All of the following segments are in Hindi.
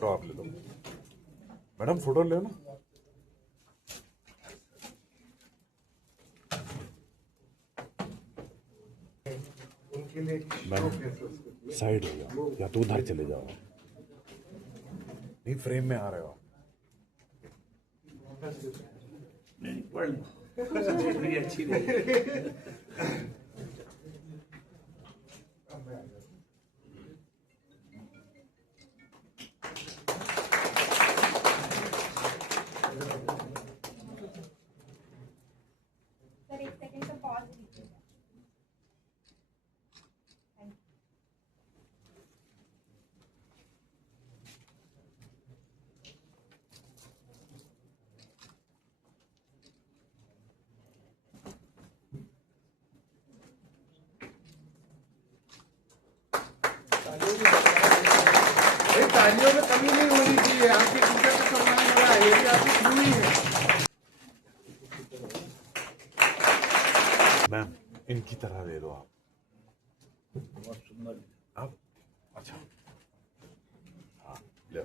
फोटो आप ले लो मैडम, फोटो ले ना। मैडम साइड हो जाओ या तो उधर चले जाओ, नहीं फ्रेम में आ रहे हो। नहीं पढ़ लो बड़ी अच्छी रही। सर एक सेकंड का पॉज लीजिएगा। तालियों में कमी नहीं होनी चाहिए, आपकी टीचर का सम्मान हो रहा है, ये भी आपकी खूबी है। मैम इनकी तरह दे दो आप। बहुत सुंदर। आप अच्छा हाँ ले।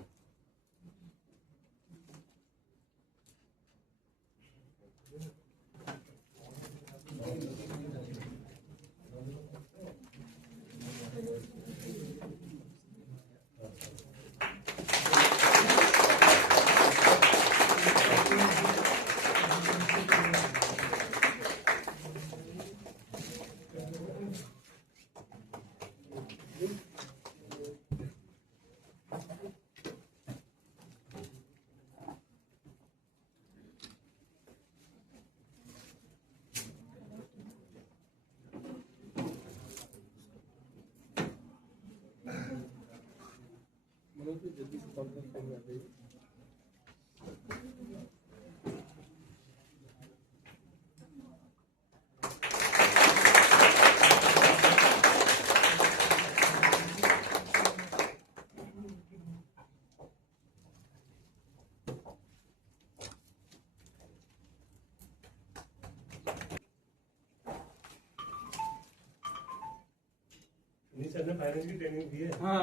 सर ने फाइनेंस की ट्रेनिंग दी है। हाँ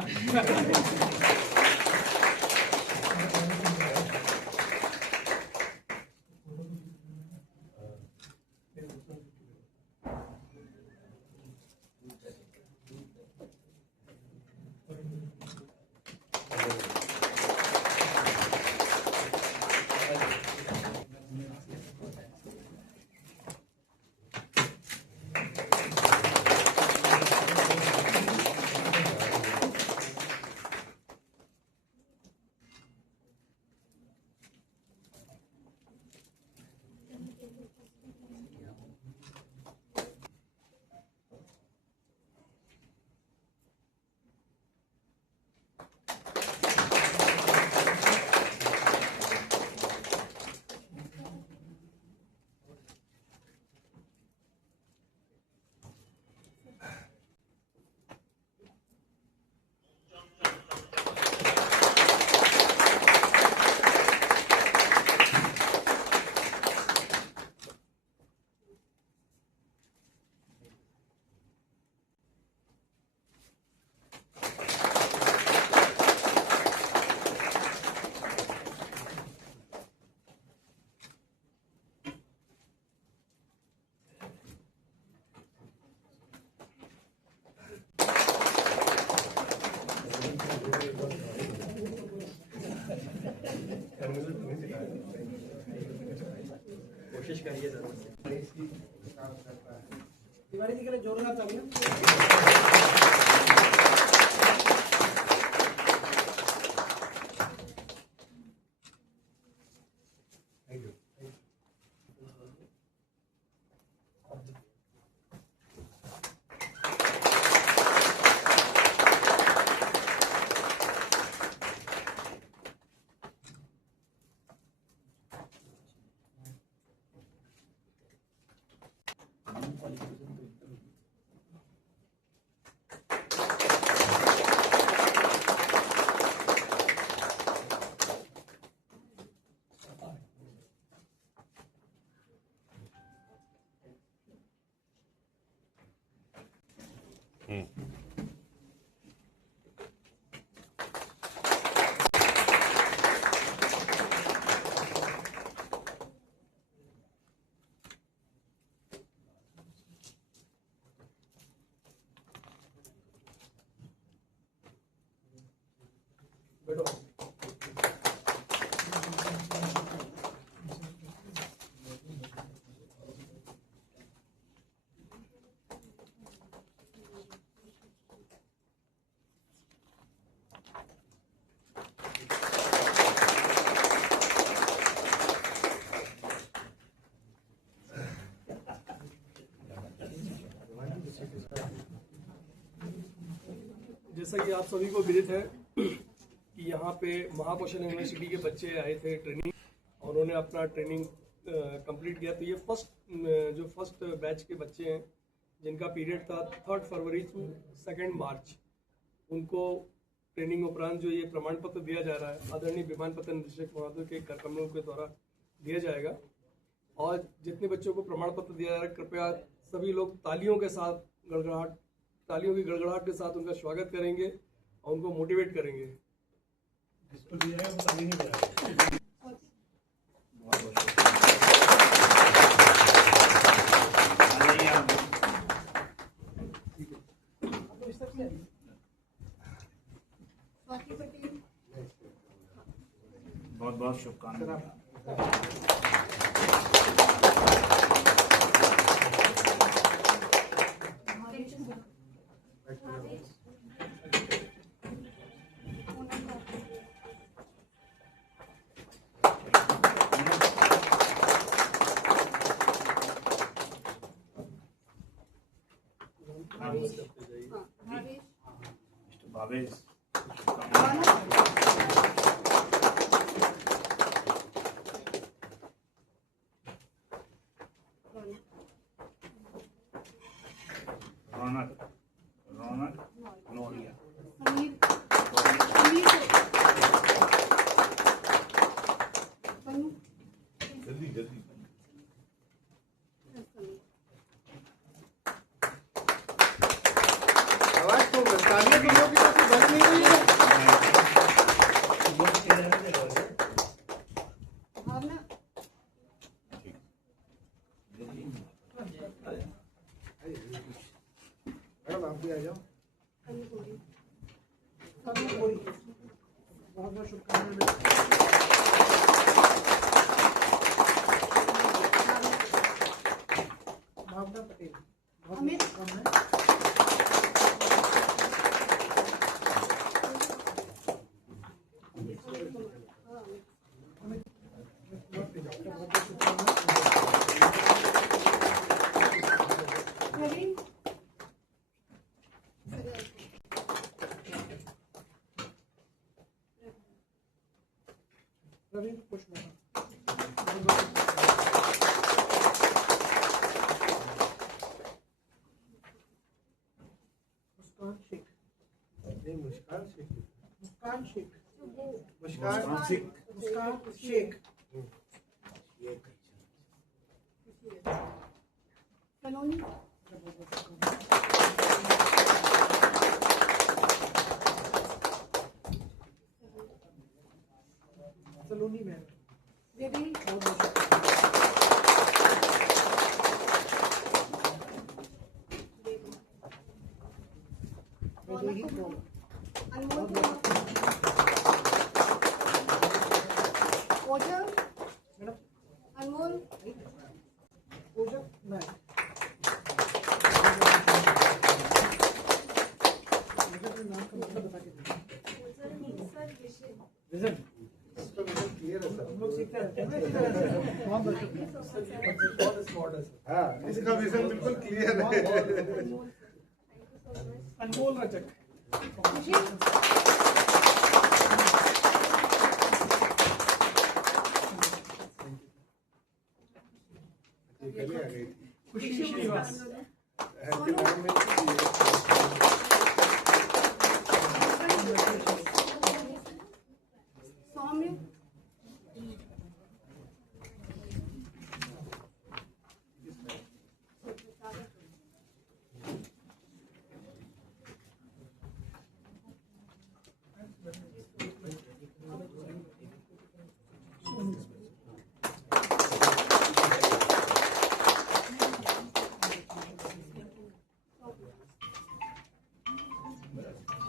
कोशिश करिए जरूर। तिवारी जी के लिए जोरदार तालियां। जैसा कि आप सभी को विदित है कि यहाँ पे महाकौशल यूनिवर्सिटी के बच्चे आए थे ट्रेनिंग, और उन्होंने अपना ट्रेनिंग कंप्लीट किया। तो ये फर्स्ट बैच के बच्चे हैं जिनका पीरियड था 3 फरवरी टू 2 मार्च। उनको ट्रेनिंग उपरांत जो ये प्रमाण पत्र दिया जा रहा है आदरणीय विमान पत्र निदेशक महोदय के कार्यक्रमों के द्वारा दिया जाएगा। और जितने बच्चों को प्रमाण पत्र दिया जा रहा है, कृपया सभी लोग तालियों की गड़गड़ाहट के साथ उनका स्वागत करेंगे और उनको मोटिवेट करेंगे। बहुत बहुत बहुत बहुत शुभकामनाएं। मिस्टर भावेश, रौनक नोरिया, जल्दी जल्दी आवाज तो तालियां तुम लोग की तरफ से बज नहीं रही है। मैडम आप भी आ जाओ। बहुत बहुत शुभकामनाएं। भावना पटेल, बहुत बहुत शुभकामनाएं। रविंद्र कुशवाहा, मुस्कान शेख, नहीं मुस्कान शेख, मुस्कान शेख, मुस्कान शेख, मुस्कान शेख, सलोनी मैम, बहुत बहुत अनमोल पूजा मैम, नाम का मतलब बता के सर इसका मतलब क्लियर है सर, हम लोग सीखते रहते हैं। बहुत बहुत स्मार्ट है सर। हाँ, इसका विजन बिल्कुल क्लियर है। अनमोल रचक, गली आ गई थी। खुशी श्रीवास, ऐसे नाम में क्लियर। सौम्य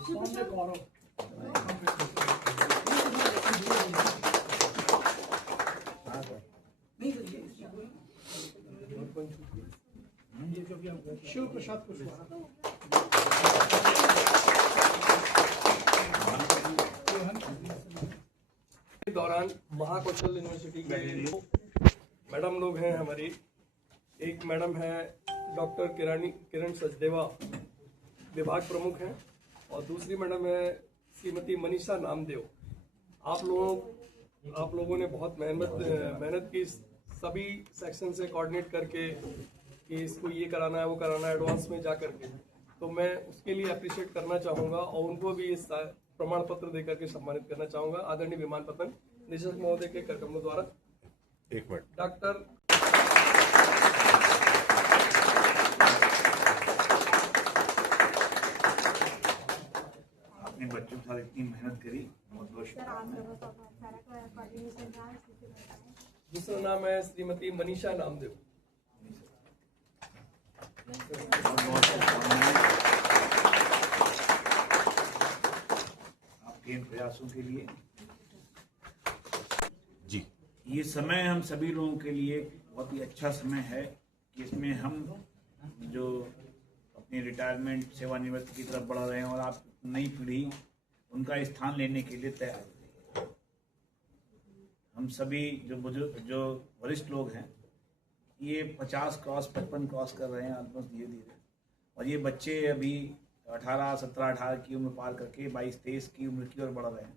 सौम्य गौरव, शिव प्रसाद कुशवाहा, के दौरान महाकौशल यूनिवर्सिटी के मैडम लोग हैं हमारी। एक मैडम है डॉक्टर किरण सचदेवा, विभाग प्रमुख हैं, और दूसरी मैडम है श्रीमती मनीषा नामदेव। आप लोगों ने बहुत मेहनत की, सभी सेक्शन से कोऑर्डिनेट करके कि इसको ये कराना है वो कराना है एडवांस में जा करके, तो मैं उसके लिए अप्रिशिएट करना चाहूँगा और उनको भी इस प्रमाण पत्र देकर के सम्मानित करना चाहूँगा। आदरणीय विमान पतन निदेशक महोदय के कर कमलों द्वारा। एक मिनट। डॉक्टर अपने बच्चों के साथ इतनी मेहनत करी, बहुत बहुत सर आप लोगों का बहुत सारा कोऑर्डिनेशन रहा, इसलिए बताएं। दूसरा नाम है श्रीमती मनीषा नामदेव। आपके इन प्रयासों के लिए। जी। ये समय हम सभी लोगों के लिए बहुत ही अच्छा समय है कि इसमें हम जो अपनी रिटायरमेंट सेवानिवृत्ति की तरफ बढ़ रहे हैं और आप नई पीढ़ी उनका स्थान लेने के लिए तैयार हो रही है। हम सभी जो बुजुर्ग जो वरिष्ठ लोग हैं ये 50 क्रॉस 55 क्रॉस कर रहे हैं ऑलमोस्ट धीरे धीरे, और ये बच्चे अभी 18 17 18 की उम्र पार करके 22 23 की उम्र की ओर बढ़ रहे हैं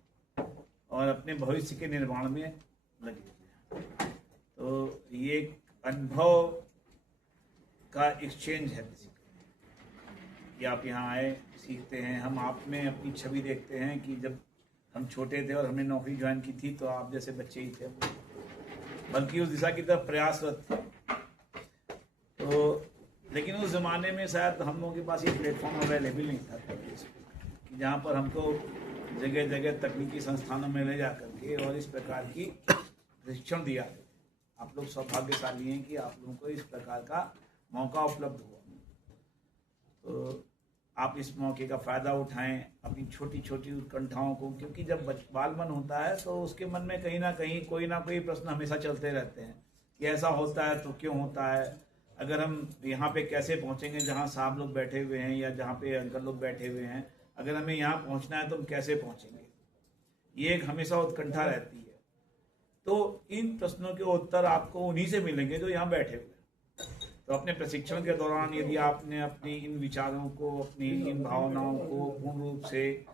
और अपने भविष्य के निर्माण में लगे हुए हैं। तो ये एक अनुभव का एक्सचेंज है बेसिकली कि आप यहाँ आए, सीखते हैं। हम आप में अपनी छवि देखते हैं कि जब हम छोटे थे और हमने नौकरी ज्वाइन की थी तो आप जैसे बच्चे ही थे, बल्कि उस दिशा की तरफ प्रयासरत थे। तो लेकिन उस ज़माने में शायद हम लोगों के पास ये प्लेटफॉर्म अवेलेबल नहीं था कि जहाँ पर हमको जगह जगह तकनीकी संस्थानों में ले जा करके और इस प्रकार की प्रशिक्षण दिया। आप लोग सौभाग्यशाली हैं कि आप लोगों को इस प्रकार का मौका उपलब्ध हुआ। तो आप इस मौके का फ़ायदा उठाएं अपनी छोटी छोटी उत्कंठाओं को, क्योंकि जब बाल मन होता है तो उसके मन में कहीं ना कहीं कोई ना कोई प्रश्न हमेशा चलते रहते हैं कि ऐसा होता है तो क्यों होता है, अगर हम यहाँ पे कैसे पहुँचेंगे जहाँ साहब लोग बैठे हुए हैं या जहाँ पे अंकल लोग बैठे हुए हैं, अगर हमें यहाँ पहुँचना है तो हम कैसे पहुँचेंगे, ये एक हमेशा उत्कंठा रहती है। तो इन प्रश्नों के उत्तर आपको उन्हीं से मिलेंगे जो यहाँ बैठे हुए हैं। तो अपने प्रशिक्षण के दौरान यदि आपने अपनी इन विचारों को, अपनी इन भावनाओं को पूर्ण रूप से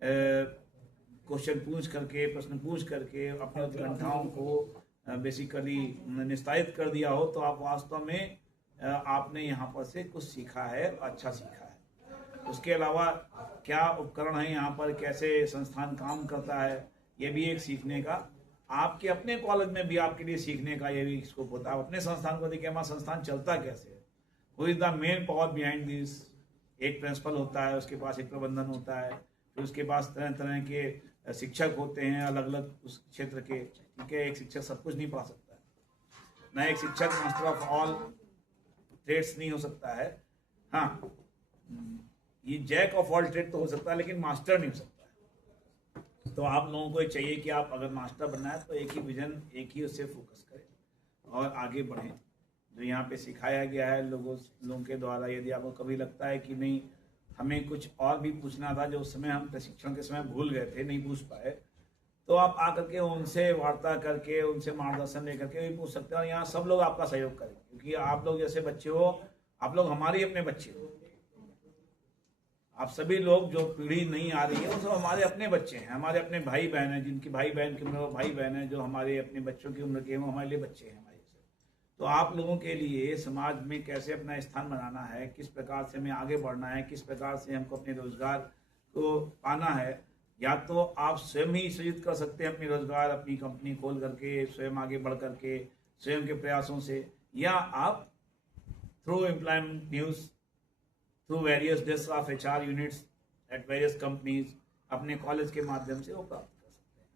क्वेश्चन पूछ करके, प्रश्न पूछ करके अपने उत्कंठाओं को बेसिकली निस्तारित कर दिया हो, तो आप वास्तव में आपने यहाँ पर से कुछ सीखा है, अच्छा सीखा है। उसके अलावा क्या उपकरण है यहाँ पर, कैसे संस्थान काम करता है, ये भी एक सीखने का, आपके अपने कॉलेज में भी आपके लिए सीखने का ये भी स्कोप होता है। अपने संस्थान को देखिए, हमारा संस्थान चलता कैसे है, who is the main power behind this. एक प्रिंसिपल होता है, उसके पास एक प्रबंधन होता है, फिर उसके पास तरह तरह के शिक्षक होते हैं अलग अलग उस क्षेत्र के। ठीक है, एक शिक्षक सब कुछ नहीं पढ़ा सकता है, ना एक शिक्षक मास्टर ऑफ ऑल ट्रेड्स नहीं हो सकता है। हाँ, ये जैक ऑफ ऑल ट्रेड तो हो सकता है लेकिन मास्टर नहीं हो सकता है। तो आप लोगों को चाहिए कि आप अगर मास्टर बनना है तो एक ही विजन, एक ही उससे फोकस करें और आगे बढ़ें। जो यहाँ पे सिखाया गया है लोगों के द्वारा, यदि आपको कभी लगता है कि नहीं हमें कुछ और भी पूछना था जो उस समय हम प्रशिक्षण के समय भूल गए थे, नहीं पूछ पाए, तो आप आकर के उनसे वार्ता करके, उनसे मार्गदर्शन लेकर के भी पूछ सकते हैं। और यहाँ सब लोग आपका सहयोग करें, क्योंकि आप लोग जैसे बच्चे हो, आप लोग हमारे अपने बच्चे हो। आप सभी लोग जो पीढ़ी नहीं आ रही है वो सब हमारे अपने बच्चे हैं, हमारे अपने भाई बहन हैं, जिनकी भाई बहन की उम्र भाई बहन है, जो हमारे अपने बच्चों की उम्र के हैं, वो हमारे लिए बच्चे हैं हमारे से। तो आप लोगों के लिए समाज में कैसे अपना स्थान बनाना है, किस प्रकार से हमें आगे बढ़ना है, किस प्रकार से हमको अपने रोजगार को पाना है, या तो आप स्वयं ही सृजित कर सकते हैं अपनी रोजगार, अपनी कंपनी खोल करके स्वयं आगे बढ़ करके स्वयं के प्रयासों से, या आप through employment news, through various desk of HR units at various companies अपने कॉलेज के माध्यम से वो प्राप्त कर सकते हैं।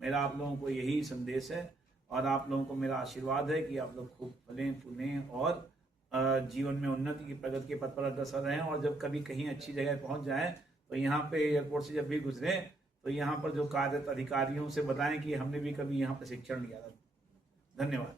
मेरा आप लोगों को यही संदेश है और आप लोगों को मेरा आशीर्वाद है कि आप लोग खूब फलें फूलें और जीवन में उन्नति की प्रगति के पथ पर अग्रसर रहें। और जब कभी कहीं अच्छी जगह पहुंच जाएं तो यहाँ पे एयरपोर्ट से जब भी गुजरें तो यहाँ पर जो कार्यरत अधिकारियों से बताएं कि हमने भी कभी यहाँ प्रशिक्षण लिया था। धन्यवाद।